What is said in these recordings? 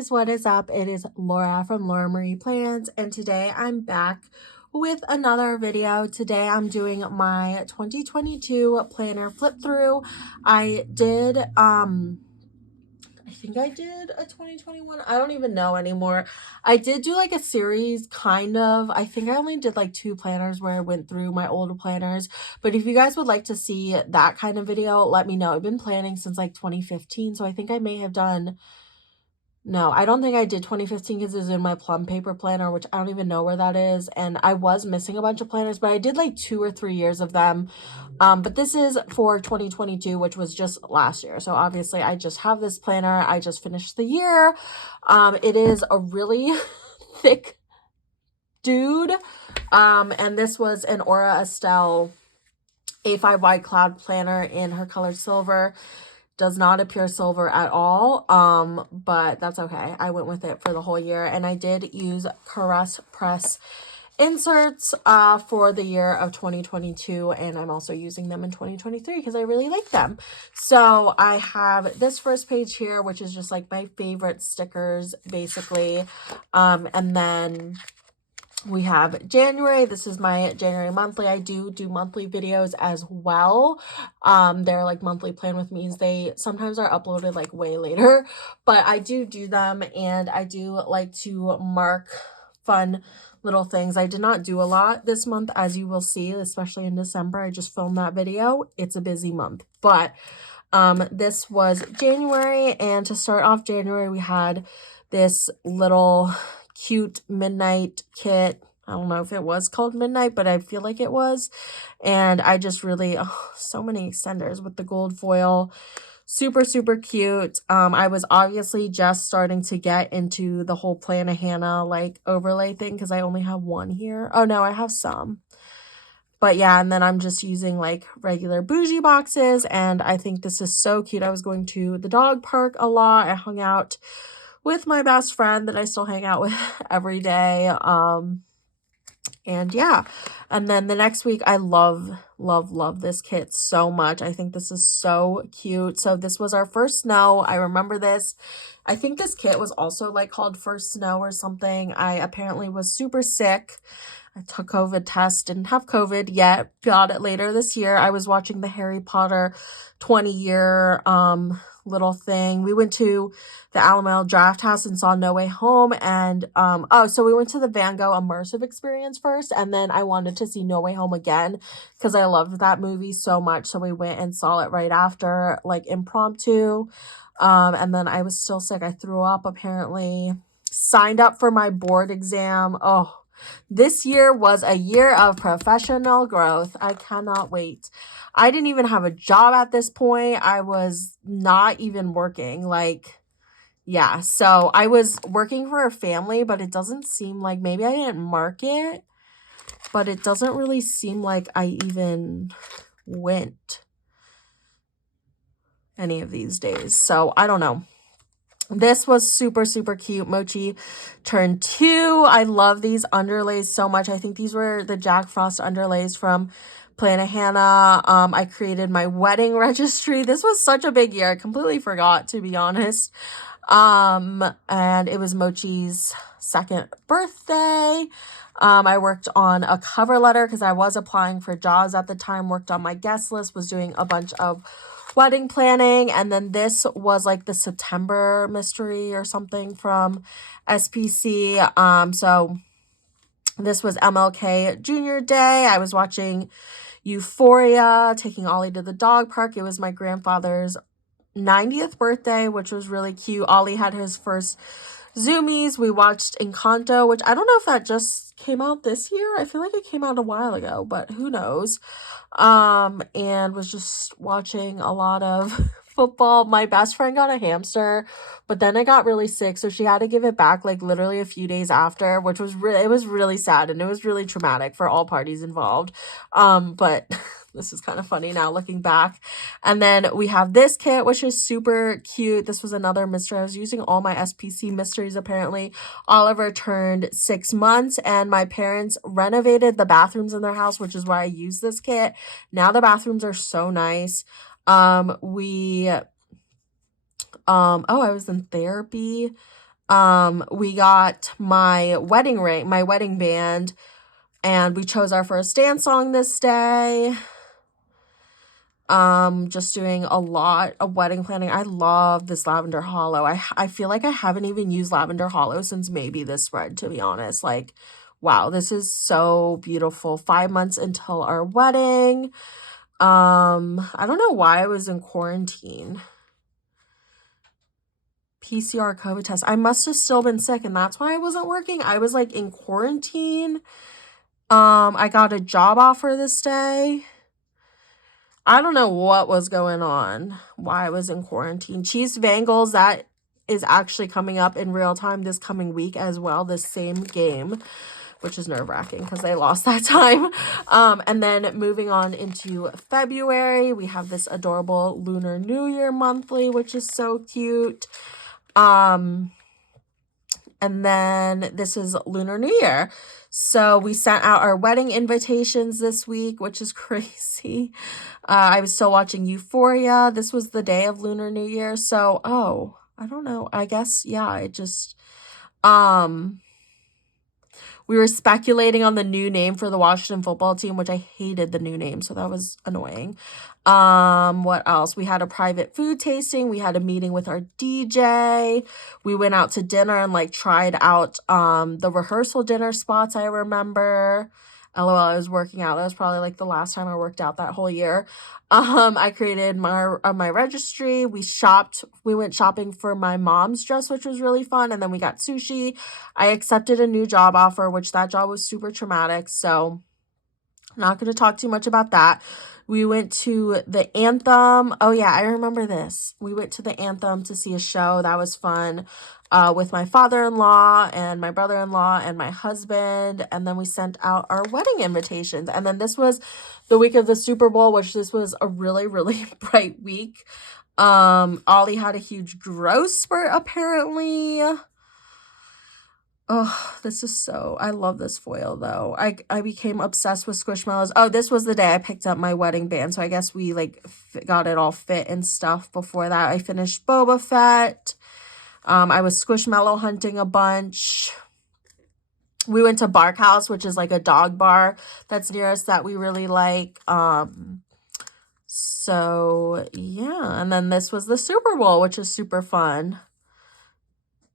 guys, what is up? It is Laura from Laura Marie Plants, and today I'm back with another video. Today I'm doing my 2022 planner flip through. I think I did a 2021. I don't even know anymore. I did do like a series, kind of. I think I only did like 2 planners where I went through my old planners. But if you guys would like to see that kind of video, let me know. I've been planning since like 2015, so I think I may have done... No, I don't think I did 2015 because it was in my plum paper planner, which I don't even know where that is. And I was missing a bunch of planners, but I did like 2 or 3 years of them. But this is for 2022, which was just last year. So obviously I just have this planner. I just finished the year. It is a really thick dude. And this was an Aura Estelle A5 Wide Cloud planner in her color silver. Does not appear silver at all, but that's okay. I went with it for the whole year, and I did use Caress Press inserts for the year of 2022, and I'm also using them in 2023 because I really like them. So I have this first page here, which is just like my favorite stickers, basically, and then we have January. This is my January monthly. I do monthly videos as well. They're like monthly plan with me's. They sometimes are uploaded like way later, but I do them, and I do like to mark fun little things. I did not do a lot this month, as you will see, especially in December. I just filmed that video. It's a busy month, but this was January, and to start off January, we had this little cute midnight kit. I don't know if it was called midnight, but I feel like it was. And I just really, so many extenders with the gold foil. Super, super cute. I was obviously just starting to get into the whole Plannahannah like overlay thing because I only have one here. Oh no, I have some. But yeah, and then I'm just using like regular bougie boxes, and I think this is so cute. I was going to the dog park a lot. I hung out with my best friend that I still hang out with every day. And yeah, and then the next week, I love this kit so much. I think this is so cute. So this was our first snow. I remember this. I think this kit was also like called First Snow or something. I apparently was super sick. I took COVID test, didn't have COVID yet, got it later this year. I was watching the Harry Potter 20-year little thing. We went to the Alamo Draft House and saw No Way Home, and so we went to the Van Gogh immersive experience first, and then I wanted to see No Way Home again because I loved that movie so much, so we went and saw it right after, like impromptu. And then I was still sick. I threw up apparently. Signed up for my board exam. Oh, this year was a year of professional growth. I cannot wait. I didn't even have a job at this point. I was not even working. Like, yeah. So I was working for a family, but it doesn't seem like, maybe I didn't mark it, but it doesn't really seem like I even went any of these days. So I don't know. This was super, super cute. Mochi turned 2. I love these underlays so much. I think these were the Jack Frost underlays from Plannahannah. I created my wedding registry. This was such a big year. I completely forgot, to be honest. And it was Mochi's 2nd birthday. I worked on a cover letter because I was applying for jobs at the time, worked on my guest list, was doing a bunch of wedding planning, and then this was like the September mystery or something from SPC. So this was MLK Junior Day. I was watching Euphoria, taking Ollie to the dog park. It was my grandfather's 90th birthday, which was really cute. Ollie had his first Zoomies. We watched Encanto, which I don't know if that just came out this year. I feel like it came out a while ago, but who knows. And was just watching a lot of football. My best friend got a hamster, but then it got really sick, so she had to give it back like literally a few days after, which was it was really sad, and it was really traumatic for all parties involved. But this is kind of funny now looking back. And then we have this kit, which is super cute. This was another mystery. I was using all my SPC mysteries apparently. Oliver turned 6 months, and my parents renovated the bathrooms in their house, which is why I use this kit. Now the bathrooms are so nice. I was in therapy We got my wedding ring, my wedding band, and we chose our first dance song this day. Just doing a lot of wedding planning. I love this Lavender Hollow. I feel like I haven't even used Lavender Hollow since maybe this spread, to be honest. Like, wow, this is so beautiful. 5 months until our wedding. I don't know why I was in quarantine. PCR COVID test. I must have still been sick, and that's why I wasn't working. I was like in quarantine. I got a job offer this day. I don't know what was going on, why I was in quarantine. Chiefs Bengals, that is actually coming up in real time this coming week as well, the same game, which is nerve-wracking because they lost that time. And then moving on into February, we have this adorable Lunar New Year monthly, which is so cute. And then this is Lunar New Year. So we sent out our wedding invitations this week, which is crazy. I was still watching Euphoria. This was the day of Lunar New Year. So, I don't know. I guess, yeah, it just, we were speculating on the new name for the Washington football team, which I hated the new name, so that was annoying. What else? We had a private food tasting. We had a meeting with our DJ. We went out to dinner and like tried out the rehearsal dinner spots, I remember. LOL, I was working out. That was probably like the last time I worked out that whole year. I created my registry. We shopped. We went shopping for my mom's dress, which was really fun. And then we got sushi. I accepted a new job offer, which that job was super traumatic. So I'm not going to talk too much about that. We went to the Anthem. Oh yeah, I remember this. We went to the Anthem to see a show. That was fun. With my father-in-law and my brother-in-law and my husband. And then we sent out our wedding invitations. And then this was the week of the Super Bowl, which this was a really, really bright week. Ollie had a huge growth spurt, apparently. Oh, this is so, I love this foil though. I became obsessed with Squishmallows. Oh, this was the day I picked up my wedding band. So I guess we like got it all fit and stuff before that. I finished Boba Fett. I was Squishmallow hunting a bunch. We went to Bark House, which is like a dog bar that's near us that we really like. So yeah, and then this was the Super Bowl, which is super fun.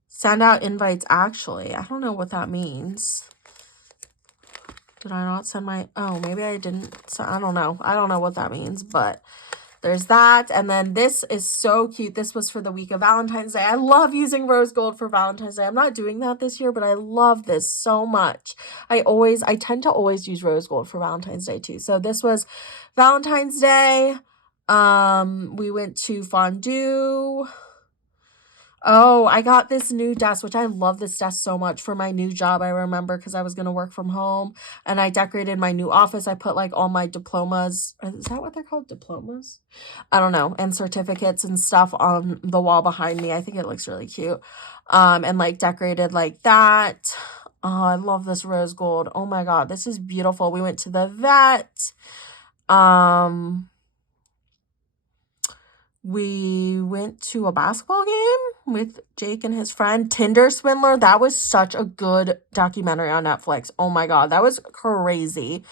Send out invites, actually. I don't know what that means. Did I not send my... Oh, maybe I didn't. So I don't know. I don't know what that means, but there's that. And then this is so cute. This was for the week of Valentine's Day. I love using rose gold for Valentine's Day. I'm not doing that this year, but I love this so much. I tend to always use rose gold for Valentine's Day too. So this was Valentine's Day. We went to fondue. Oh, I got this new desk, which I love this desk so much for my new job. I remember because I was going to work from home, and I decorated my new office. I put like all my diplomas. Is that what they're called? Diplomas? I don't know. And certificates and stuff on the wall behind me. I think it looks really cute. And like decorated like that. Oh, I love this rose gold. Oh my God, this is beautiful. We went to the vet. We went to a basketball game with Jake and his friend. Tinder Swindler. That was such a good documentary on Netflix. Oh my God, that was crazy.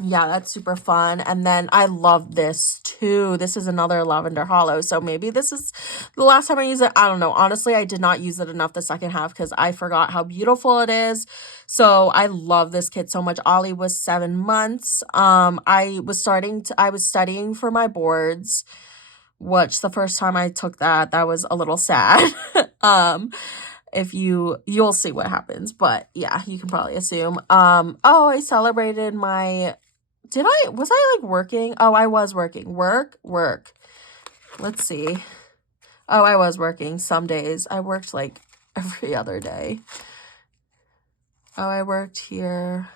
Yeah, that's super fun. And then I love this too. This is another Lavender Hollow. So maybe this is the last time I use it. I don't know. Honestly, I did not use it enough the second half because I forgot how beautiful it is. So I love this kit so much. Ollie was 7 months. I was studying for my boards, which the first time I took that was a little sad. If you'll see what happens, but yeah, you can probably assume. I celebrated my... was I like working? Oh, I was working. Work. Let's see. Oh, I was working some days. I worked like every other day. Oh, I worked here.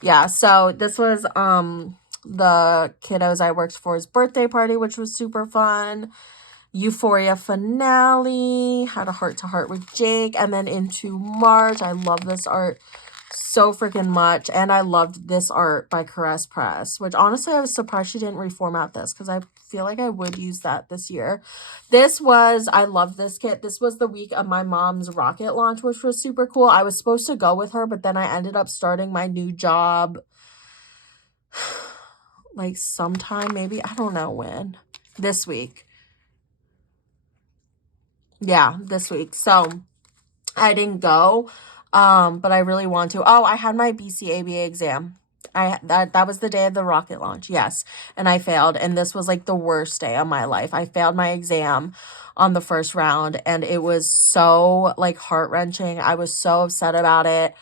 Yeah, so this was the kiddos I worked for's birthday party, which was super fun. Euphoria finale, had a heart-to-heart with Jake, and then into March. I love this art so freaking much, and I loved this art by Caress Press, which honestly I was surprised she didn't reformat this because I feel like I would use that this year. I love this kit. This was the week of my mom's rocket launch, which was super cool. I was supposed to go with her, but then I ended up starting my new job like sometime, maybe, I don't know when, this week. Yeah, this week. So I didn't go, but I really want to. Oh, I had my BCABA exam. That was the day of the rocket launch. Yes, and I failed, and this was like the worst day of my life. I failed my exam on the first round, and it was so like heart-wrenching. I was so upset about it.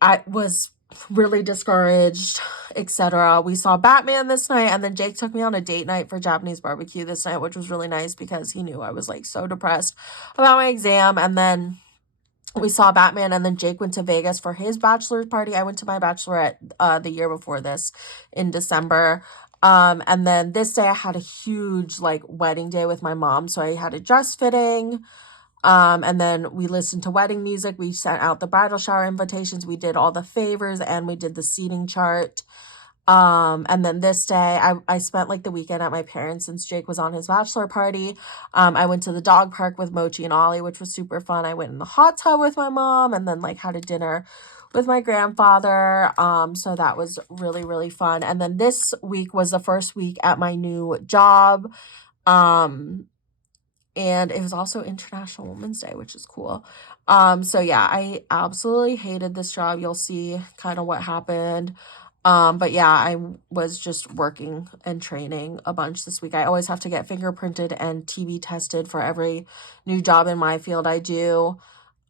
I was really discouraged, etc. We saw Batman this night, and then Jake took me on a date night for Japanese barbecue this night, which was really nice because he knew I was like so depressed about my exam. And then we saw Batman, and then Jake went to Vegas for his bachelor's party. I went to my bachelorette the year before this in December. And then this day I had a huge like wedding day with my mom. So I had a dress fitting. And then we listened to wedding music. We sent out the bridal shower invitations. We did all the favors, and we did the seating chart. And then this day I spent like the weekend at my parents since Jake was on his bachelor party. I went to the dog park with Mochi and Ollie, which was super fun. I went in the hot tub with my mom, and then like had a dinner with my grandfather. So that was really, really fun. And then this week was the first week at my new job. And it was also International Women's Day, which is cool. So yeah, I absolutely hated this job. You'll see kind of what happened. But yeah, I was just working and training a bunch this week. I always have to get fingerprinted and TB tested for every new job in my field I do.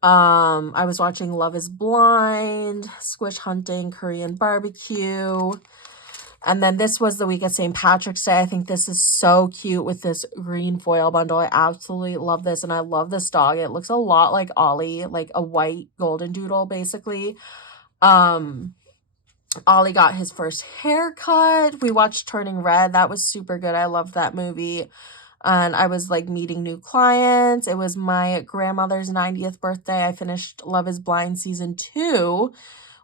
I was watching Love is Blind, Squish Hunting, Korean barbecue. And then this was the week of St. Patrick's Day. I think this is so cute with this green foil bundle. I absolutely love this, and I love this dog. It looks a lot like Ollie, like a white golden doodle, basically. Ollie got his first haircut. We watched Turning Red. That was super good. I loved that movie. And I was like meeting new clients. It was my grandmother's 90th birthday. I finished Love is Blind season 2,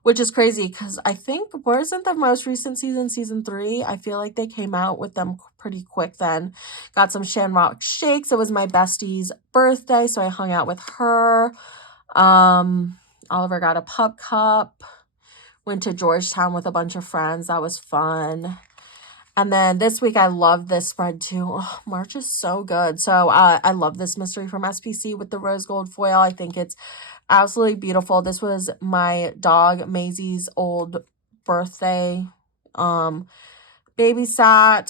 which is crazy because I think wasn't the most recent season 3. I feel like they came out with them pretty quick then. Got some Shamrock Shakes. It was my bestie's birthday, so I hung out with her. Oliver got a pup cup. Went to Georgetown with a bunch of friends. That was fun. And then this week, I love this spread too. Oh, March is so good. So I love this mystery from SPC with the rose gold foil. I think it's absolutely beautiful. This was my dog Maisie's old birthday babysat.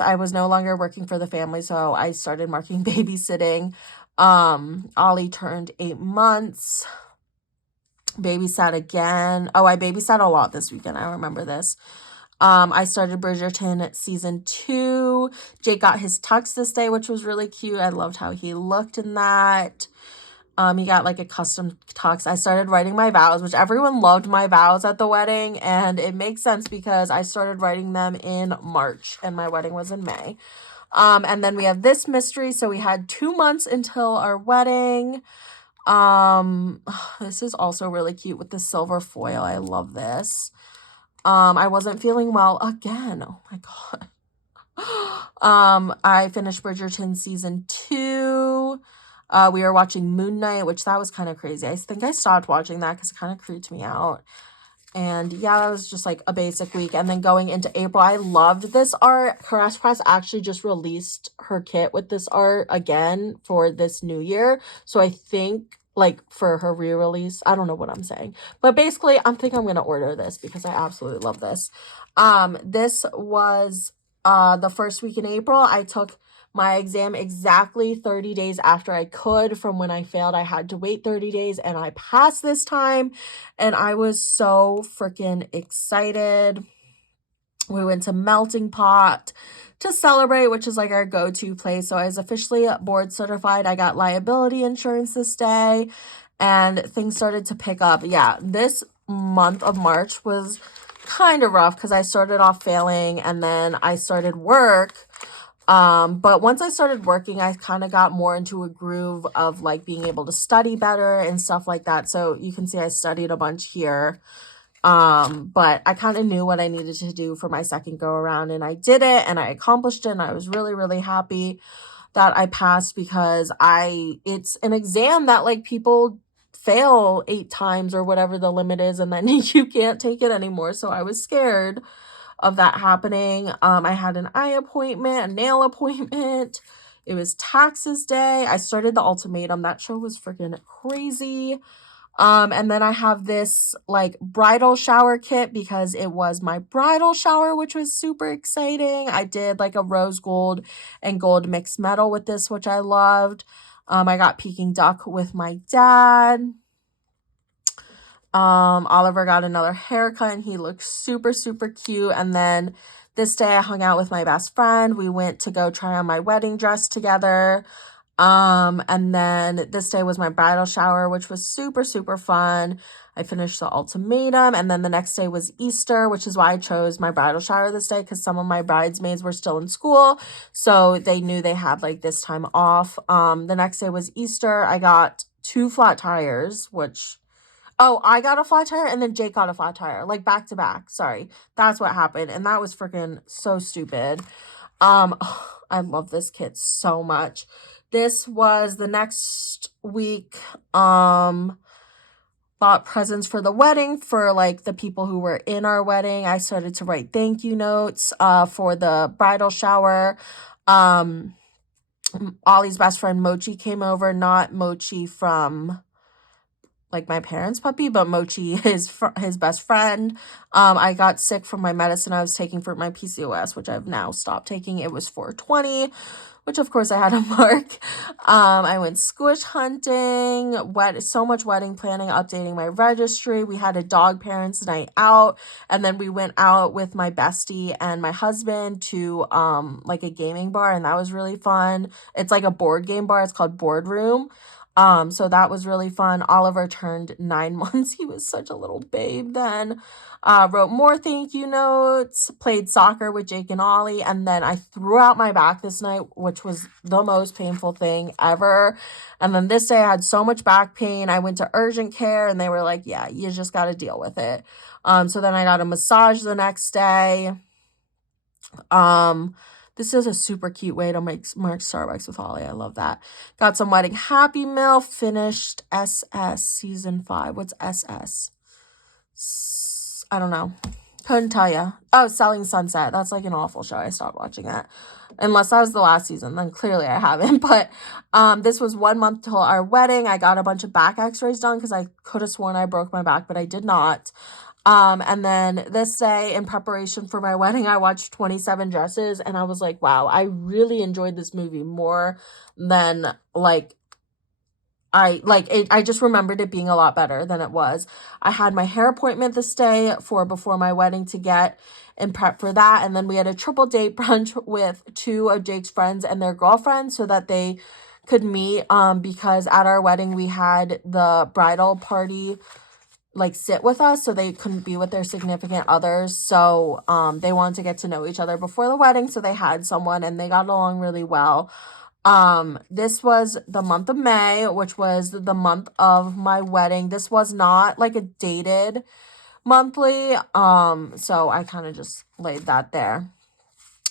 I was no longer working for the family, so I started marking babysitting. Ollie turned 8 months. Babysat again. Oh, I babysat a lot this weekend. I remember this. I started Bridgerton season 2. Jake got his tux this day, which was really cute. I loved how he looked in that. He got like a custom tux. I started writing my vows, which everyone loved my vows at the wedding, and it makes sense because I started writing them in March and my wedding was in May. And then we have this mystery. So we had 2 months until our wedding. This is also really cute with the silver foil. I love this. I wasn't feeling well again. Oh my God. I finished Bridgerton season 2. We were watching Moon Knight, which that was kind of crazy. I think I stopped watching that because it kind of creeped me out. And yeah, that was just like a basic week. And then going into April, I loved this art. Caress Press actually just released her kit with this art again for this new year. So I think like for her re-release, I don't know what I'm saying. But basically, I think I'm going to order this because I absolutely love this. This was the first week in April. I took my exam exactly 30 days after I could from when I failed. I had to wait 30 days and I passed this time. And I was so freaking excited. We went to Melting Pot to celebrate, which is like our go-to place. So I was officially board certified. I got liability insurance this day and things started to pick up. Yeah, this month of March was kind of rough because I started off failing and then I started work. But once I started working, I kind of got more into a groove of like being able to study better and stuff like that. So you can see I studied a bunch here. But I kind of knew what I needed to do for my second go around, and I did it, and I accomplished it, and I was really, really happy that I passed, because it's an exam that like people fail 8 times or whatever the limit is, and then you can't take it anymore. So I was scared of that happening. I had an eye appointment, a nail appointment. It was taxes day. I started The Ultimatum. That show was freaking crazy. And then I have this like bridal shower kit because it was my bridal shower, which was super exciting. I did like a rose gold and gold mixed metal with this, which I loved. I got Peking duck with my dad. Oliver got another haircut and he looked super, super cute. And then this day I hung out with my best friend. We went to go try on my wedding dress together. And then this day was my bridal shower, which was super, super fun. I finished The Ultimatum, and then the next day was Easter, which is why I chose my bridal shower this day, because some of my bridesmaids were still in school, so they knew they had like this time off. The next day was Easter. I got 2 flat tires, which I got a flat tire and then Jake got a flat tire, like back to back. Sorry. That's what happened. And that was freaking so stupid. Um, I love this kit so much. This was the next week. Bought presents for the wedding for like the people who were in our wedding. I started to write thank you notes for the bridal shower. Ollie's best friend Mochi came over, not Mochi from like my parents' puppy, but Mochi, his best friend. I got sick from my medicine I was taking for my PCOS, which I've now stopped taking. It was 420, which of course I had to mark. I went squish hunting, so much wedding planning, updating my registry. We had a dog parents night out, and then we went out with my bestie and my husband to like a gaming bar, and that was really fun. It's like a board game bar. It's called Boardroom. So that was really fun. Oliver turned 9 months. He was such a little babe then. Wrote more thank you notes, played soccer with Jake and Ollie, and then I threw out my back this night, which was the most painful thing ever. And then this day I had so much back pain. I went to urgent care and they were like, yeah, you just got to deal with it. So then I got a massage the next day. This is a super cute way to mark Starbucks with Ollie. I love that. Got some wedding Happy Meal. Finished SS season 5. What's SS? I don't know. Couldn't tell you. Oh, Selling Sunset. That's like an awful show. I stopped watching that. Unless that was the last season, then clearly I haven't. But this was 1 month till our wedding. I got a bunch of back x-rays done because I could have sworn I broke my back, but I did not. And then this day in preparation for my wedding, I watched 27 Dresses and I was like, wow, I really enjoyed this movie more than like I just remembered it being a lot better than it was. I had my hair appointment this day before my wedding to get and prep for that. And then we had a triple date brunch with 2 of Jake's friends and their girlfriends so that they could meet. Because at our wedding, we had the bridal party like sit with us, so they couldn't be with their significant others. So they wanted to get to know each other before the wedding, so they had someone and they got along really well. This was the month of May, which was the month of my wedding. This was not like a dated monthly, so I kind of just laid that there.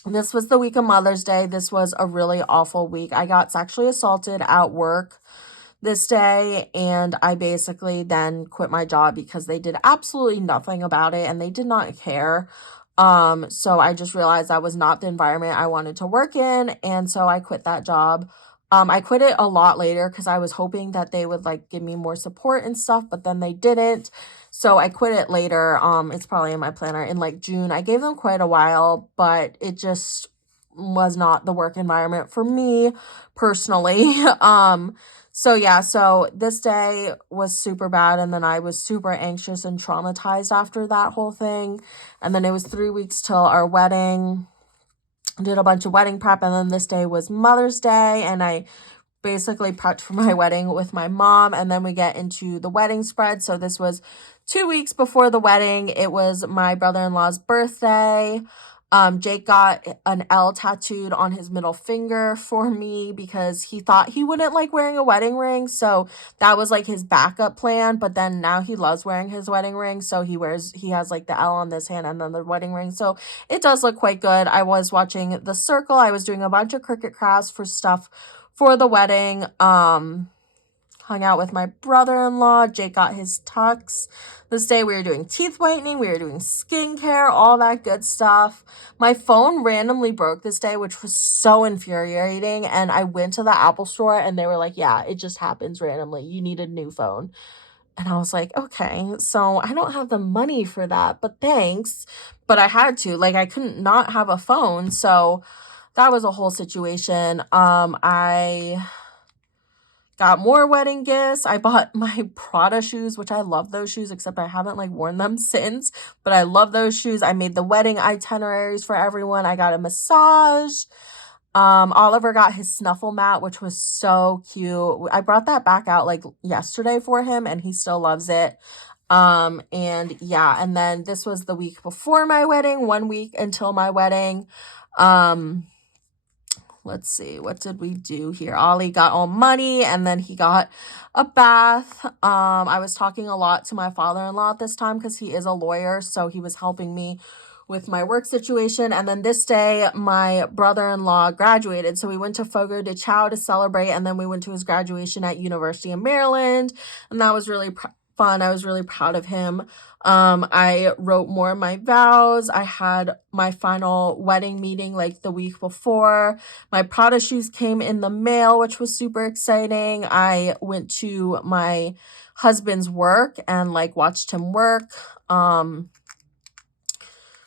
This was the week of Mother's Day. This was a really awful week. I got sexually assaulted at work this day, and I basically then quit my job because they did absolutely nothing about it and they did not care. So I just realized that was not the environment I wanted to work in, and so I quit that job. I quit it a lot later because I was hoping that they would like give me more support and stuff, but then they didn't. So I quit it later. It's probably in my planner in like June. I gave them quite a while, but it just was not the work environment for me personally. So yeah, so this day was super bad, and then I was super anxious and traumatized after that whole thing. And then it was 3 weeks till our wedding. Did a bunch of wedding prep, and then this day was Mother's Day, and I basically prepped for my wedding with my mom, and then we get into the wedding spread. So this was 2 weeks before the wedding. It was my brother-in-law's birthday. Jake got an L tattooed on his middle finger for me because he thought he wouldn't like wearing a wedding ring. So that was like his backup plan. But then now he loves wearing his wedding ring. So he has like the L on this hand and then the wedding ring. So it does look quite good. I was watching The Circle. I was doing a bunch of Cricut crafts for stuff for the wedding. Hung out with my brother-in-law. Jake got his tux. This day we were doing teeth whitening, we were doing skincare, all that good stuff. My phone randomly broke this day, which was so infuriating. And I went to the Apple store and they were like, yeah, it just happens randomly. You need a new phone. And I was like, okay, so I don't have the money for that, but thanks. But I had to. Like, I couldn't not have a phone. So that was a whole situation. I got more wedding gifts. I bought my Prada shoes, which I love those shoes, except I haven't like worn them since. But I love those shoes. I made the wedding itineraries for everyone. I got a massage. Oliver got his snuffle mat, which was so cute. I brought that back out like yesterday for him, and he still loves it. And yeah, and then this was the week before my wedding, 1 week until my wedding. Um, let's see, what did we do here? Ollie got all money and then he got a bath. I was talking a lot to my father-in-law at this time because he is a lawyer, so he was helping me with my work situation. And then this day my brother-in-law graduated, so we went to Fogo de Chao to celebrate, and then we went to his graduation at University of Maryland, and that was really fun. I was really proud of him. I wrote more of my vows. I had my final wedding meeting like the week before. My Prada shoes came in the mail, which was super exciting. I went to my husband's work and like watched him work.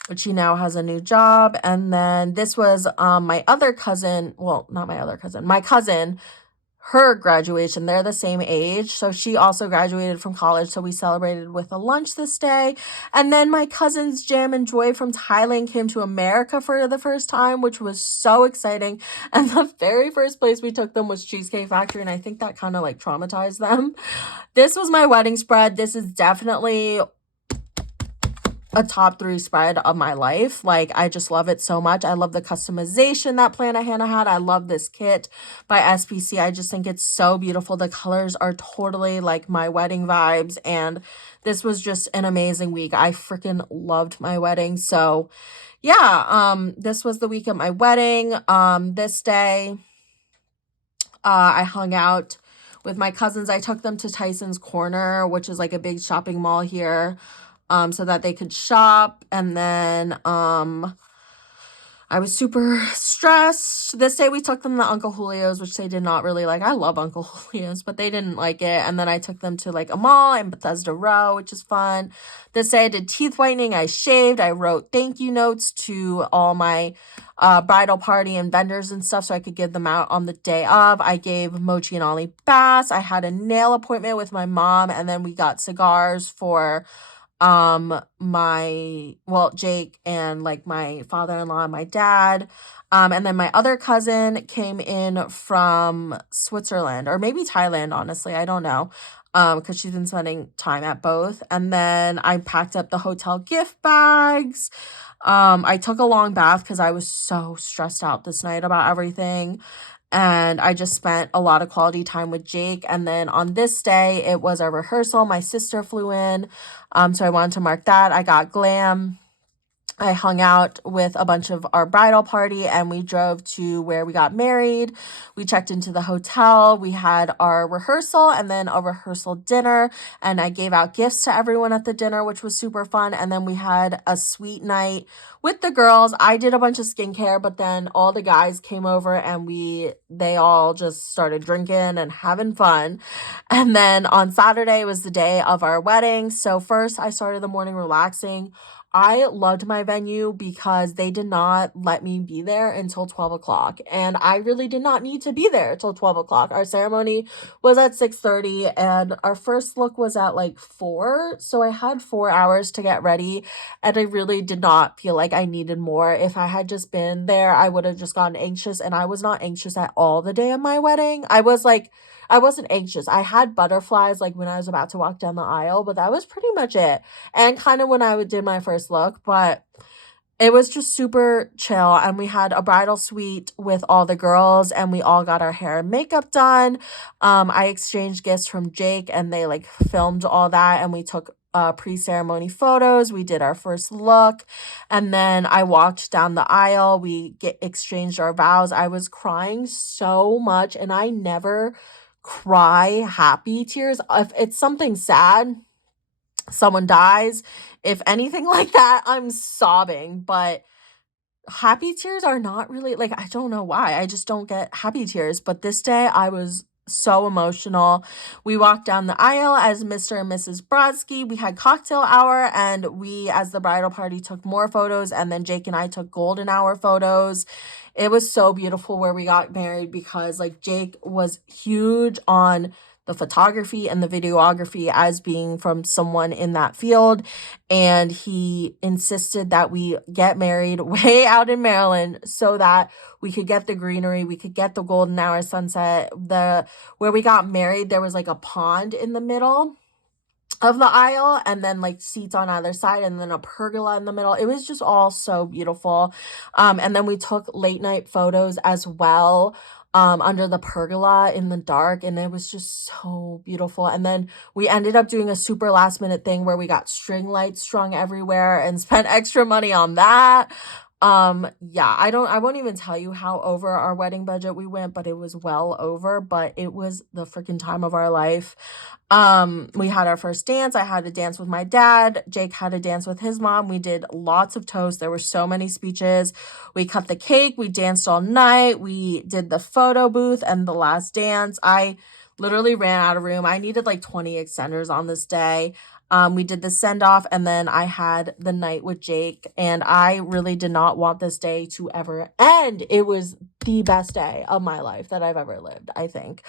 Which he now has a new job. And then this was my other cousin, well, not my other cousin, my cousin, her graduation. They're the same age, so she also graduated from college, so we celebrated with a lunch this day. And then my cousins Jam and Joy from Thailand came to America for the first time, which was so exciting. And the very first place we took them was Cheesecake Factory, and I think that kind of like traumatized them. This was my wedding spread. This is definitely a top 3 spread of my life. Like, I just love it so much. I love the customization that Plana Hannah had. I love this kit by SPC. I just think it's so beautiful. The colors are totally like my wedding vibes, and this was just an amazing week. I freaking loved my wedding. So yeah, this was the week of my wedding. This day, I hung out with my cousins. I took them to Tyson's Corner, which is like a big shopping mall here, so that they could shop. And then I was super stressed. This day we took them to Uncle Julio's, which they did not really like. I love Uncle Julio's, but they didn't like it. And then I took them to like a mall in Bethesda Row, which is fun. This day I did teeth whitening. I shaved. I wrote thank you notes to all my bridal party and vendors and stuff so I could give them out on the day of. I gave Mochi and Ollie baths. I had a nail appointment with my mom, and then we got cigars for Jake and like my father-in-law and my dad. And then my other cousin came in from Switzerland, or maybe Thailand, honestly, I don't know, because she's been spending time at both. And then I packed up the hotel gift bags. I took a long bath because I was so stressed out this night about everything. And I just spent a lot of quality time with Jake. And then on this day, it was our rehearsal. My sister flew in, so I wanted to mark that. I got glam. I hung out with a bunch of our bridal party, and we drove to where we got married. We checked into the hotel. We had our rehearsal and then a rehearsal dinner, and I gave out gifts to everyone at the dinner, which was super fun. And then we had a sweet night with the girls. I did a bunch of skincare, but then all the guys came over and they all just started drinking and having fun. And then on Saturday was the day of our wedding. So first I started the morning relaxing. I loved my venue because they did not let me be there until 12 o'clock. And I really did not need to be there until 12 o'clock. Our ceremony was at 6:30 and our first look was at like 4. So I had 4 hours to get ready. And I really did not feel like I needed more. If I had just been there, I would have just gotten anxious. And I was not anxious at all the day of my wedding. I wasn't anxious. I had butterflies like when I was about to walk down the aisle, but that was pretty much it. And kind of when I did my first look, but it was just super chill, and we had a bridal suite with all the girls, and we all got our hair and makeup done. I exchanged gifts from Jake, and they like filmed all that, and we took pre-ceremony photos. We did our first look, and then I walked down the aisle. We exchanged our vows. I was crying so much, and I never cry happy tears. If it's something sad, someone dies, if anything like that, I'm sobbing. But happy tears are not really like, I don't know why. I just don't get happy tears. But this day I was so emotional. We walked down the aisle as Mr. and Mrs. Brodsky. We had cocktail hour, and we, as the bridal party, took more photos, and then Jake and I took golden hour photos. It was so beautiful where we got married because like Jake was huge on the photography and the videography as being from someone in that field, and he insisted that we get married way out in Maryland so that we could get the greenery, we could get the golden hour sunset. The Where we got married, there was like a pond in the middle of the aisle, and then like seats on either side, and then a pergola in the middle. It was just all so beautiful. And then we took late night photos as well, under the pergola in the dark, and it was just so beautiful. And then we ended up doing a super last minute thing where we got string lights strung everywhere and spent extra money on that. Yeah, I won't even tell you how over our wedding budget we went, but it was well over, but it was the freaking time of our life. We had our first dance. I had to dance with my dad. Jake had to dance with his mom. We did lots of toasts. There were so many speeches. We cut the cake. We danced all night. We did the photo booth and the last dance. I literally ran out of room. I needed like 20 extenders on this day. We did the send off, and then I had the night with Jake, and I really did not want this day to ever end. It was the best day of my life that I've ever lived, I think.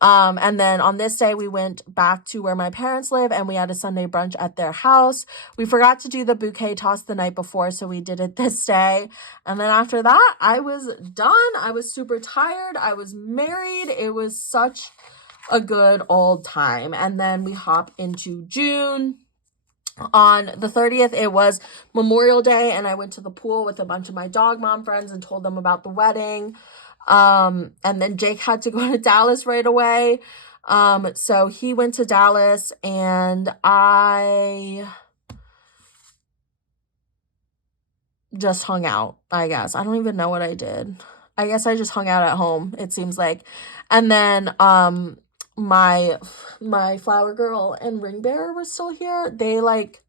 And then on this day, we went back to where my parents live, and we had a Sunday brunch at their house. We forgot to do the bouquet toss the night before, so we did it this day. And then after that, I was done. I was super tired. I was married. It was such a good old time. And then we hop into June. On the 30th, it was Memorial Day, and I went to the pool with a bunch of my dog mom friends and told them about the wedding. And then Jake had to go to Dallas right away. So he went to Dallas, and I just hung out, I guess. I don't even know what I did. I guess I just hung out at home, it seems like. And then my flower girl and ring bearer were still here. They like,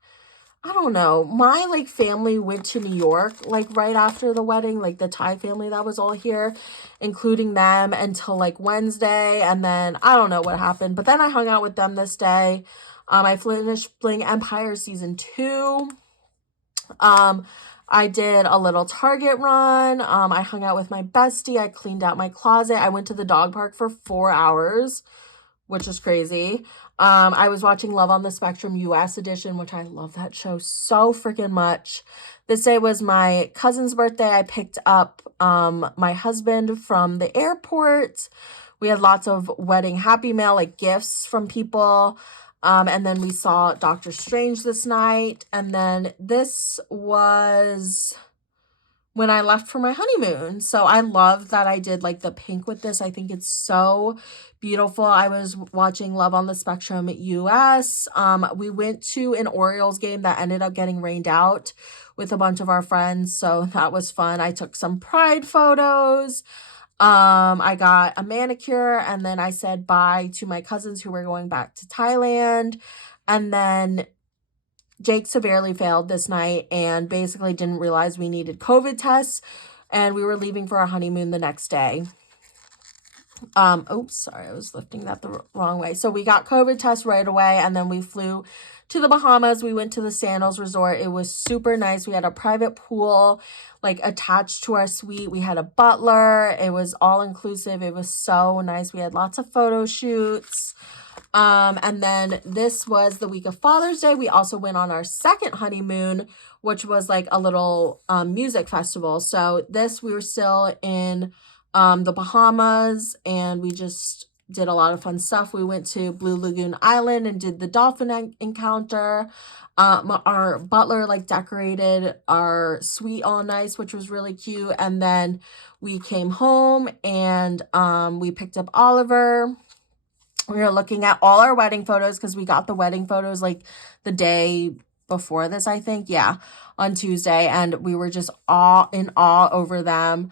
I don't know. My like family went to New York like right after the wedding, like the Thai family that was all here, including them, until like Wednesday, and then I don't know what happened. But then I hung out with them this day. I finished Bling Empire season 2. I did a little Target run. I hung out with my bestie. I cleaned out my closet. I went to the dog park for 4 hours, which is crazy. I was watching Love on the Spectrum US edition, which I love that show so freaking much. This day was my cousin's birthday. I picked up my husband from the airport. We had lots of wedding happy mail, like gifts from people. And then we saw Doctor Strange this night. And then this was when I left for my honeymoon. So I love that I did like the pink with this. I think it's so beautiful. I was watching Love on the Spectrum US. We went to an Orioles game that ended up getting rained out with a bunch of our friends. So that was fun. I took some pride photos. I got a manicure, and then I said bye to my cousins who were going back to Thailand. And then Jake severely failed this night and basically didn't realize we needed COVID tests, and we were leaving for our honeymoon the next day. Oops, sorry, I was lifting that the wrong way. So we got COVID tests right away, and then we flew to the Bahamas. We went to the Sandals Resort. It was super nice. We had a private pool like attached to our suite. We had a butler. It was all inclusive. It was so nice. We had lots of photo shoots. And then this was the week of Father's Day. We also went on our second honeymoon, which was like a little music festival. So we were still in the Bahamas, and we just did a lot of fun stuff. We went to Blue Lagoon Island and did the dolphin encounter. Our butler like decorated our suite all nice, which was really cute. And then we came home and we picked up Oliver. We were looking at all our wedding photos because we got the wedding photos like the day before this, I think. Yeah, on Tuesday. And we were just all in awe over them.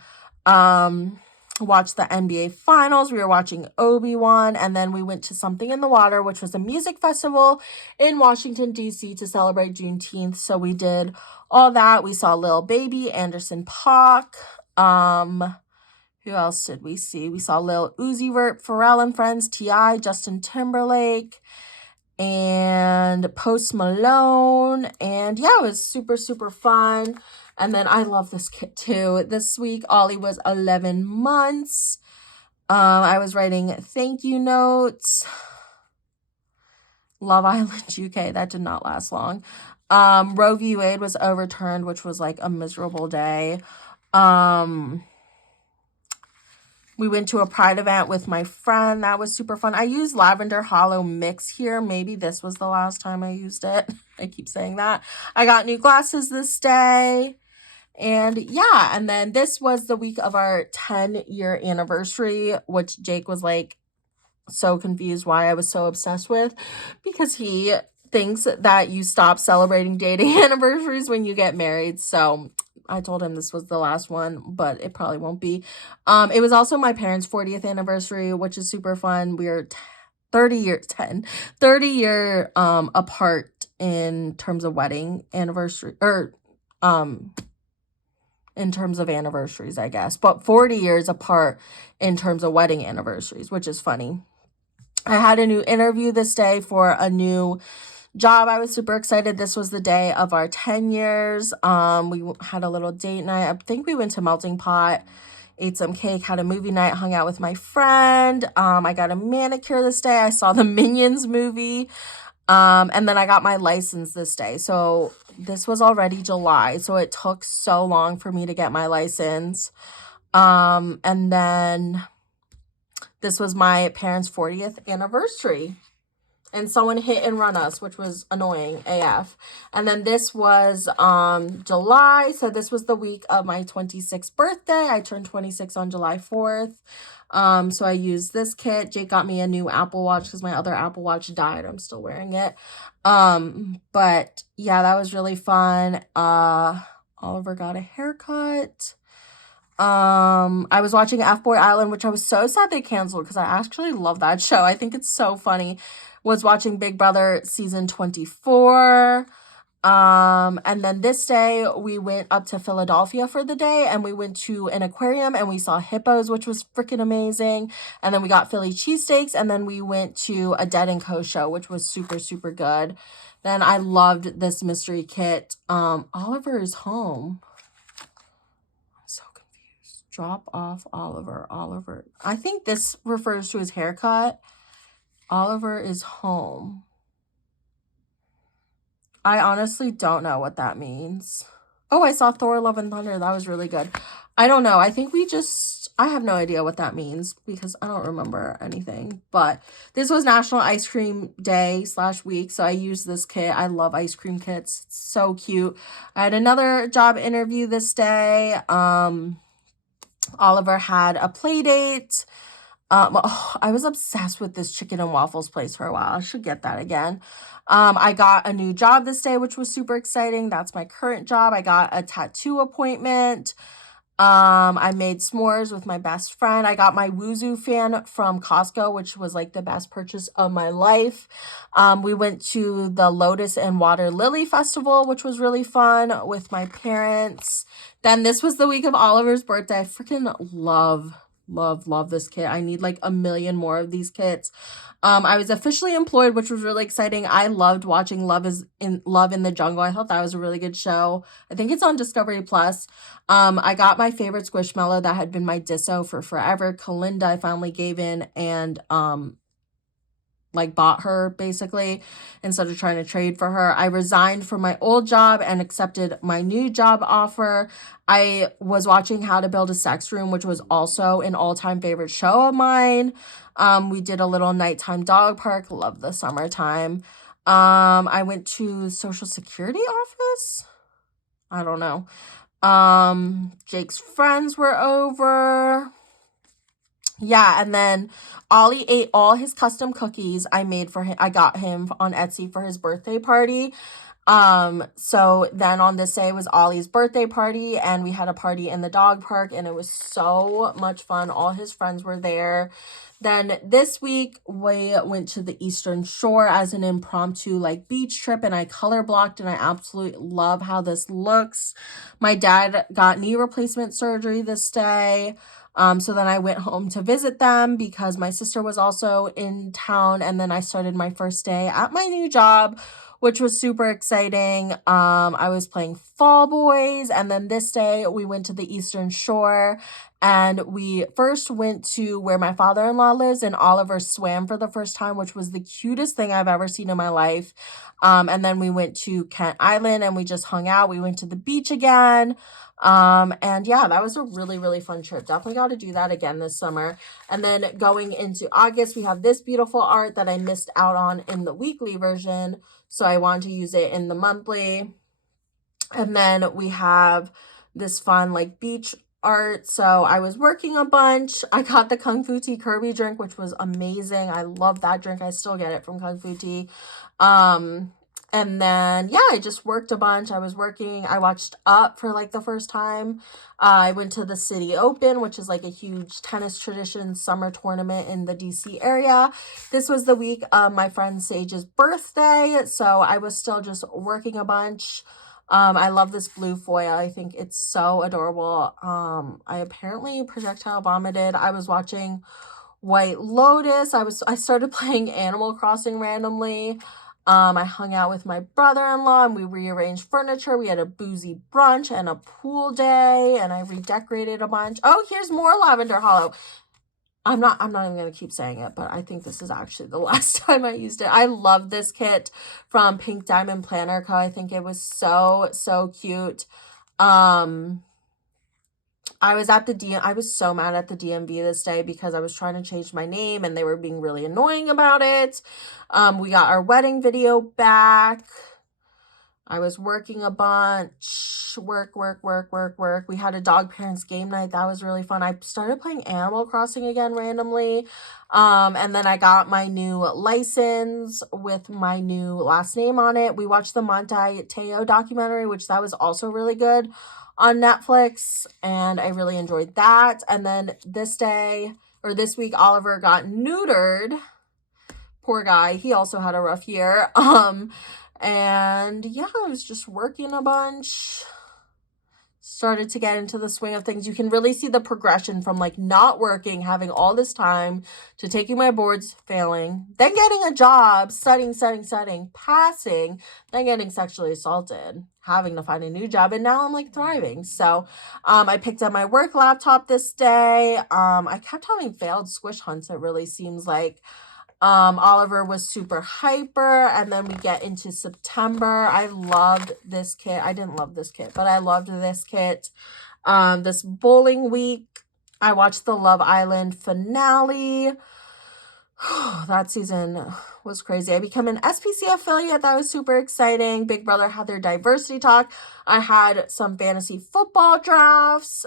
Watched the NBA finals. We were watching Obi-Wan, and then we went to Something in the Water, which was a music festival in Washington, D.C. to celebrate Juneteenth. So we did all that. We saw Lil Baby, Anderson .Paak. Who else did we see? We saw Lil Uzi Vert, Pharrell and Friends, T.I., Justin Timberlake, and Post Malone. And yeah, it was super, super fun. And then I love this kit too. This week, Ollie was 11 months. I was writing thank you notes. Love Island UK. That did not last long. Roe v. Wade was overturned, which was like a miserable day. We went to a Pride event with my friend. That was super fun. I used Lavender Hollow Mix here. Maybe this was the last time I used it. I keep saying that. I got new glasses this day. And yeah, and then this was the week of our 10-year anniversary, which Jake was like so confused why I was so obsessed with, because he thinks that you stop celebrating dating anniversaries when you get married. So I told him this was the last one, but it probably won't be. It was also my parents' 40th anniversary, which is super fun. We are 30 year apart in terms of wedding anniversary, or in terms of anniversaries, I guess, but 40 years apart in terms of wedding anniversaries, which is funny. I had a new interview this day for a new job. I was super excited. This was the day of our 10 years. We had a little date night. I think we went to Melting Pot, ate some cake, had a movie night, hung out with my friend. I got a manicure this day. I saw the Minions movie. And then I got my license this day. So this was already July. So it took so long for me to get my license. And then this was my parents' 40th anniversary. And someone hit and run us, which was annoying AF. And then this was July. So this was the week of my 26th birthday. I turned 26 on July 4th. So I used this kit. Jake got me a new Apple Watch because my other Apple Watch died. I'm still wearing it. But yeah, that was really fun. Oliver got a haircut. I was watching F-Boy Island, which I was so sad they canceled because I actually love that show. I think it's so funny. Was watching Big Brother season 24. And then this day we went up to Philadelphia for the day, and we went to an aquarium and we saw hippos, which was freaking amazing. And then we got Philly cheesesteaks, and then we went to a Dead & Co show, which was super, super good. Then I loved this mystery kit. Oliver is home. I'm so confused. Drop off Oliver. I think this refers to his haircut. Oliver is home. I honestly don't know what that means. Oh, I saw Thor Love and Thunder. That was really good. I don't know. I think I have no idea what that means because I don't remember anything. But this was National Ice Cream Day / week. So I used this kit. I love ice cream kits. It's so cute. I had another job interview this day. Oliver had a play date. I was obsessed with this chicken and waffles place for a while. I should get that again. I got a new job this day, which was super exciting. That's my current job. I got a tattoo appointment. I made s'mores with my best friend. I got my Wuzu fan from Costco, which was like the best purchase of my life. We went to the Lotus and Water Lily Festival, which was really fun with my parents. Then this was the week of Oliver's birthday. I freaking love this kit. I need like a million more of these kits. I was officially employed, which was really exciting. I loved watching Love in the Jungle. I thought that was a really good show. I think it's on Discovery Plus. I got my favorite Squishmallow that had been my disso for forever, Kalinda. I finally gave in and like bought her basically instead of trying to trade for her. I resigned from my old job and accepted my new job offer. I was watching How to Build a Sex Room, which was also an all-time favorite show of mine. We did a little nighttime dog park. Love the summertime. I went to Social Security office. I don't know. Jake's friends were over. Yeah, and then Ollie ate all his custom cookies I made for him. I got him on Etsy for his birthday party. So then on this day was Ollie's birthday party, and we had a party in the dog park, and it was so much fun. All his friends were there. Then this week we went to the Eastern Shore as an impromptu like beach trip, and I color blocked, and I absolutely love how this looks. My dad got knee replacement surgery this day. So then I went home to visit them because my sister was also in town, and then I started my first day at my new job, which was super exciting. I was playing Fall Boys, and then this day we went to the Eastern Shore, and we first went to where my father-in-law lives, and Oliver swam for the first time, which was the cutest thing I've ever seen in my life. And then we went to Kent Island and we just hung out. We went to the beach again. And yeah, that was a really, really fun trip. Definitely got to do that again this summer. And then going into August, we have this beautiful art that I missed out on in the weekly version, so I wanted to use it in the monthly. And then we have this fun like beach art. So I was working a bunch. I got the Kung Fu Tea Kirby drink, which was amazing. I love that drink. I still get it from Kung Fu Tea. And then, yeah, I just worked a bunch. I was working. I watched Up for like the first time. I went to the City Open, which is like a huge tennis tradition summer tournament in the DC area. This was the week of my friend Sage's birthday, so I was still just working a bunch. I love this blue foil. I think it's so adorable. I apparently projectile vomited. I was watching White Lotus. I started playing Animal Crossing randomly. I hung out with my brother-in-law and we rearranged furniture. We had a boozy brunch and a pool day, and I redecorated a bunch. Oh, here's more Lavender Hollow. I'm not even going to keep saying it, but I think this is actually the last time I used it. I love this kit from Pink Diamond Planner Co. I think it was so, so cute. I was so mad at the DMV this day because I was trying to change my name and they were being really annoying about it. We got our wedding video back. I was working a bunch. Work. We had a dog parents game night. That was really fun. I started playing Animal Crossing again randomly. And then I got my new license with my new last name on it. We watched the Monte Teo documentary, which that was also really good on Netflix, and I really enjoyed that. And then this week, Oliver got neutered. Poor guy. He also had a rough year. And yeah, I was just working a bunch. Started to get into the swing of things. You can really see the progression from like not working, having all this time, to taking my boards, failing, then getting a job, studying, passing, then getting sexually assaulted, having to find a new job, and now I'm like thriving. So I picked up my work laptop this day. I kept having failed squish hunts, it really seems like. Oliver was super hyper, and then we get into September. I loved this kit. I didn't love this kit, but I loved this kit. This bowling week, I watched the Love Island finale. That season was crazy. I became an SPC affiliate. That was super exciting. Big Brother had their diversity talk. I had some fantasy football drafts.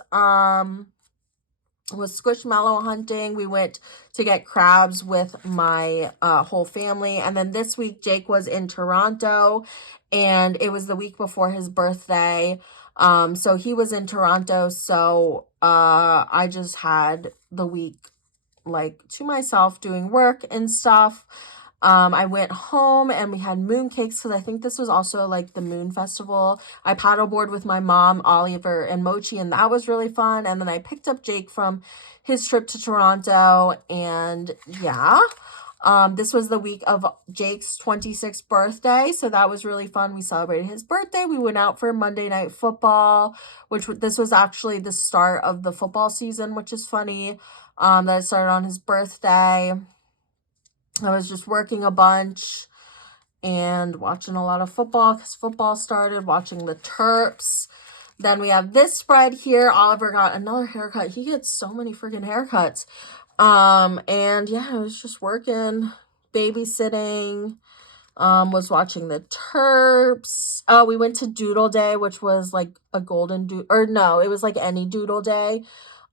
Was Squishmallow hunting. We went to get crabs with my whole family. And then this week, Jake was in Toronto, and it was the week before his birthday. So he was in Toronto. So I just had the week like to myself doing work and stuff. I went home and we had moon cakes because I think this was also like the moon festival. I paddleboard with my mom, Oliver, and Mochi, and that was really fun. And then I picked up Jake from his trip to Toronto, and yeah. This was the week of Jake's 26th birthday, so that was really fun. We celebrated his birthday. We went out for Monday Night Football, this was actually the start of the football season, which is funny. That it started on his birthday. I was just working a bunch and watching a lot of football because football started, watching the Terps. Then we have this spread here. Oliver got another haircut. He gets so many freaking haircuts. And yeah, I was just working, babysitting, was watching the Terps. Oh, we went to Doodle Day, which was like a golden doodle, or no, it was like any doodle day,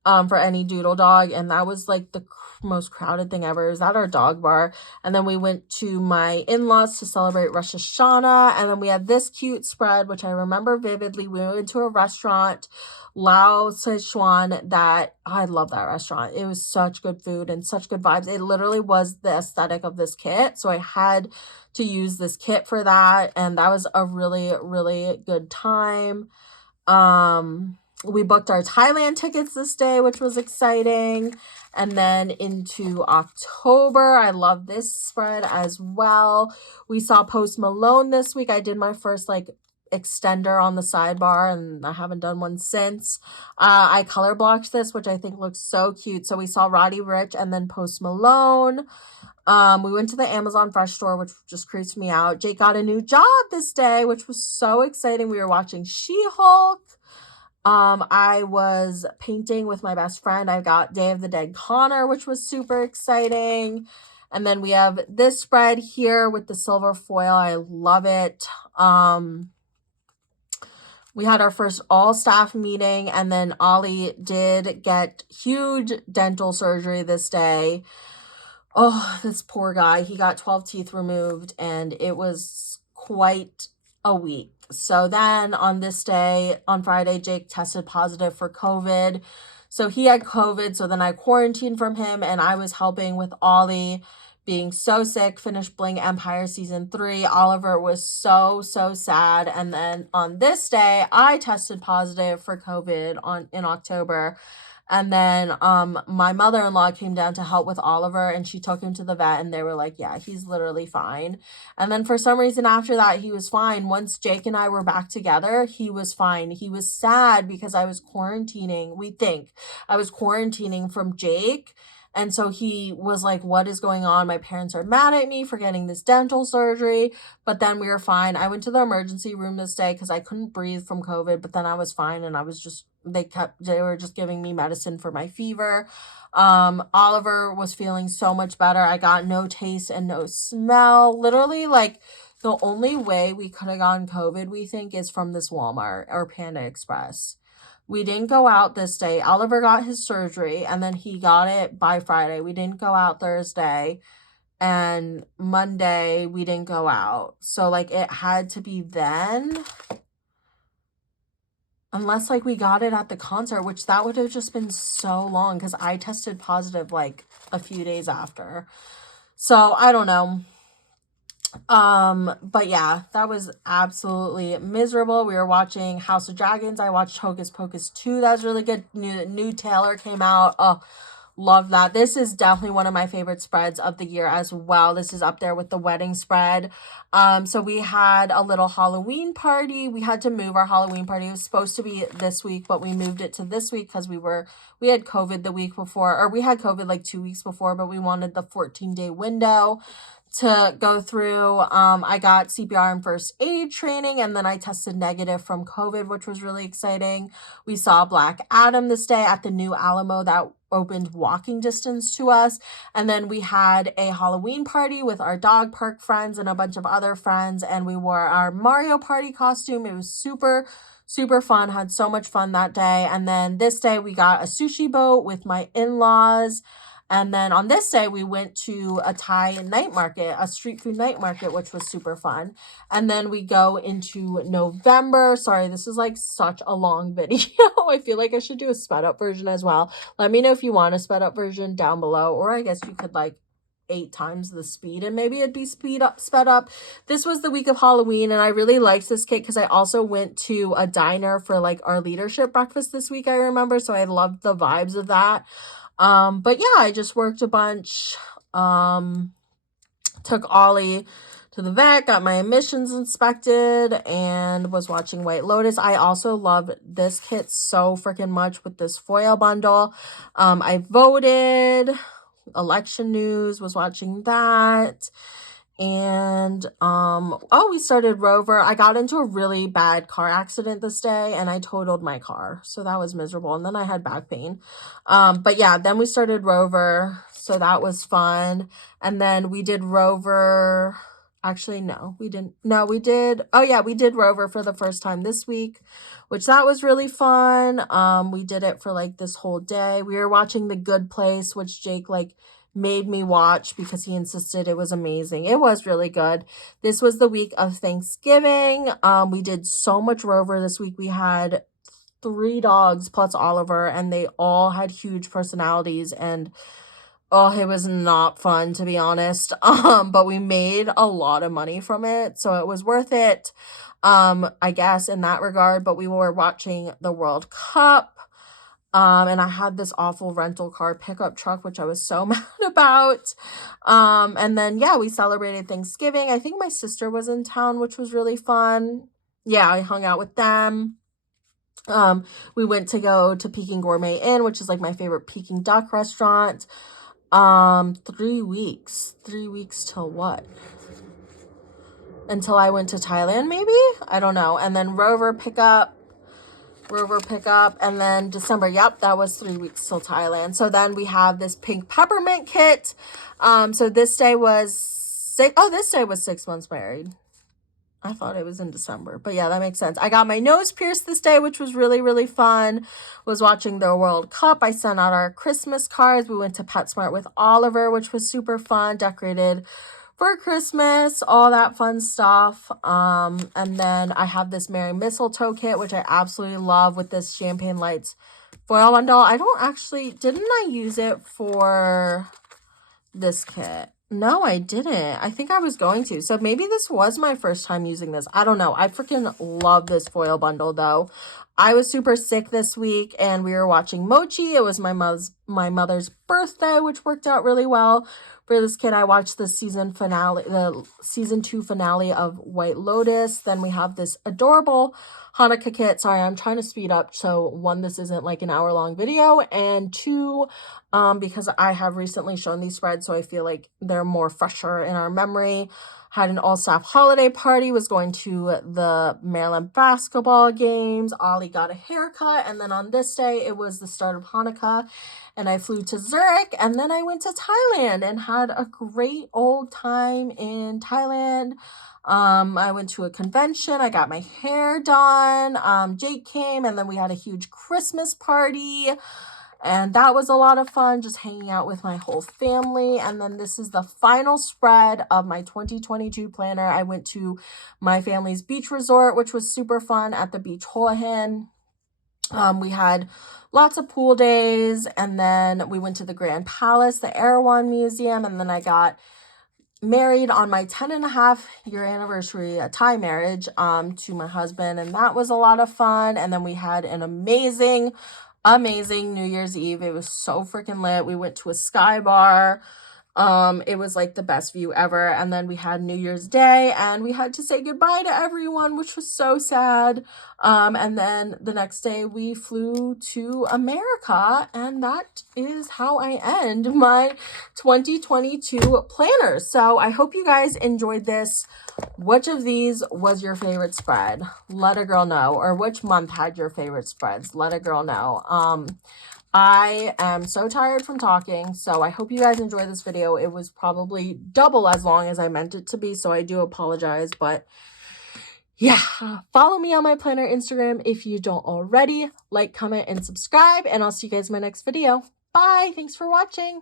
for any doodle dog, and that was like the most crowded thing ever. It was at our dog bar. And then we went to my in-laws to celebrate Rosh Hashanah, and then we had this cute spread, which I remember vividly. We went to a restaurant, Lao Sichuan, that I love that restaurant. It was such good food and such good vibes. It literally was the aesthetic of this kit, so I had to use this kit for that, and that was a really, really good time. We booked our Thailand tickets this day, which was exciting. And then into October, I love this spread as well. We saw Post Malone this week. I did my first like extender on the sidebar, and I haven't done one since. I color blocked this, which I think looks so cute. So we saw Roddy Ricch and then Post Malone. We went to the Amazon Fresh store, which just creeps me out. Jake got a new job this day, which was so exciting. We were watching She-Hulk. I was painting with my best friend. I got Day of the Dead Connor, which was super exciting. And then we have this spread here with the silver foil. I love it. We had our first all staff meeting, and then Ollie did get huge dental surgery this day. Oh, this poor guy. He got 12 teeth removed, and it was quite a week. So then on this day, on Friday, Jake tested positive for COVID. So he had COVID. So then I quarantined from him, and I was helping with Ollie being so sick, finished Bling Empire season 3. Oliver was so sad. And then on this day, I tested positive for COVID in October. And then my mother-in-law came down to help with Oliver, and she took him to the vet, and they were like, yeah, he's literally fine. And then for some reason after that, he was fine. Once Jake and I were back together, he was fine. He was sad because I was quarantining. We think I was quarantining from Jake. And so he was like, what is going on? My parents are mad at me for getting this dental surgery. But then we were fine. I went to the emergency room this day because I couldn't breathe from COVID. But then I was fine, and I was just, they were just giving me medicine for my fever. Oliver was feeling so much better. I got no taste and no smell. Literally, like, the only way we could have gotten COVID, we think, is from this Walmart or Panda Express. We didn't go out this day. Oliver got his surgery, and then he got it by Friday. We didn't go out Thursday, and Monday we didn't go out. So, like, it had to be then. Unless, like, we got it at the concert, which that would have just been so long because I tested positive, like, a few days after. So, I don't know. But yeah, that was absolutely miserable. We were watching House of Dragons. I watched Hocus Pocus 2. That was really good. New Taylor came out. Oh, love that. This is definitely one of my favorite spreads of the year as well. This is up there with the wedding spread. So we had a little Halloween party. We had to move our Halloween party. It was supposed to be this week, but we moved it to this week because we had COVID the week before, or we had COVID like 2 weeks before, but we wanted the 14-day window to go through. I got CPR and first aid training, and then I tested negative from COVID, which was really exciting. We saw Black Adam this day at the new Alamo that opened walking distance to us. And then we had a Halloween party with our dog park friends and a bunch of other friends, and we wore our Mario Party costume. It was super fun. Had so much fun that day. And then this day we got a sushi boat with my in-laws. And then on this day, we went to a Thai night market, a street food night market, which was super fun. And then we go into November. Sorry, this is like such a long video. I feel like I should do a sped up version as well. Let me know if you want a sped up version down below, or I guess you could like 8 times the speed and maybe it'd be sped up. This was the week of Halloween, and I really liked this kit because I also went to a diner for like our leadership breakfast this week, I remember. So I loved the vibes of that. But yeah, I just worked a bunch, took Ollie to the vet, got my emissions inspected, and was watching White Lotus. I also love this kit so freaking much with this foil bundle. I voted. election news, was watching that. And we started Rover. I got into a really bad car accident this day and I totaled my car, so that was miserable, and then I had back pain. But yeah, then we started Rover, so that was fun. And then we did Rover. Actually, no, we didn't. No, we did. Oh yeah, we did Rover for the first time this week, which that was really fun. We did it for like this whole day. We were watching The Good Place, which Jake like made me watch because he insisted it was amazing. It was really good. This was the week of Thanksgiving. We did so much Rover this week. We had 3 dogs plus Oliver, and they all had huge personalities, and oh, it was not fun, to be honest. But we made a lot of money from it, so it was worth it, I guess, in that regard. But we were watching the World Cup. And I had this awful rental car pickup truck, which I was so mad about. And then, yeah, we celebrated Thanksgiving. I think my sister was in town, which was really fun. Yeah, I hung out with them. We went to go to Peking Gourmet Inn, which is like my favorite Peking duck restaurant. 3 weeks. 3 weeks till what? Until I went to Thailand, maybe? I don't know. And then Rover pickup, and then December. Yep, that was 3 weeks till Thailand. So then we have this pink peppermint kit. So this day was this day was 6 months married. I thought it was in December, but yeah, that makes sense. I got my nose pierced this day, which was really, really fun. Was watching the World Cup. I sent out our Christmas cards. We went to PetSmart with Oliver, which was super fun. Decorated for Christmas, all that fun stuff. And then I have this Merry Mistletoe kit, which I absolutely love, with this Champagne Lights foil bundle. Didn't I use it for this kit? No, I didn't. I think I was going to. So maybe this was my first time using this. I don't know. I freaking love this foil bundle though. I was super sick this week and we were watching Mochi. It was my mother's birthday, which worked out really well for this kid. I watched the season 2 finale of White Lotus. Then we have this adorable Hanukkah kit. Sorry, I'm trying to speed up. So 1, this isn't like an hour-long video, and 2, because I have recently shown these spreads, so I feel like they're more fresher in our memory. Had an all-staff holiday party, was going to the Maryland basketball games. Ollie got a haircut, and then on this day, it was the start of Hanukkah, and I flew to Zurich, and then I went to Thailand and had a great old time in Thailand. I went to a convention. I got my hair done. Jake came, and then we had a huge Christmas party. And that was a lot of fun, just hanging out with my whole family. And then this is the final spread of my 2022 planner. I went to my family's beach resort, which was super fun, at the beach Houlihan. We had lots of pool days, and then we went to the Grand Palace, the Erewhon Museum, and then I got married on my 10.5-year anniversary, a Thai marriage, to my husband, and that was a lot of fun. And then we had an amazing New Year's Eve. It was so freaking lit. We went to a sky bar. It was like the best view ever. And then we had New Year's Day and we had to say goodbye to everyone, which was so sad. And then the next day we flew to America, and that is how I end my 2022 planner. So I hope you guys enjoyed this. Which of these was your favorite spread? Let a girl know. Or which month had your favorite spreads? Let a girl know. I am so tired from talking, so I hope you guys enjoyed this video. It was probably double as long as I meant it to be, so I do apologize. But yeah, follow me on my planner Instagram if you don't already. Like, comment, and subscribe, and I'll see you guys in my next video. Bye! Thanks for watching!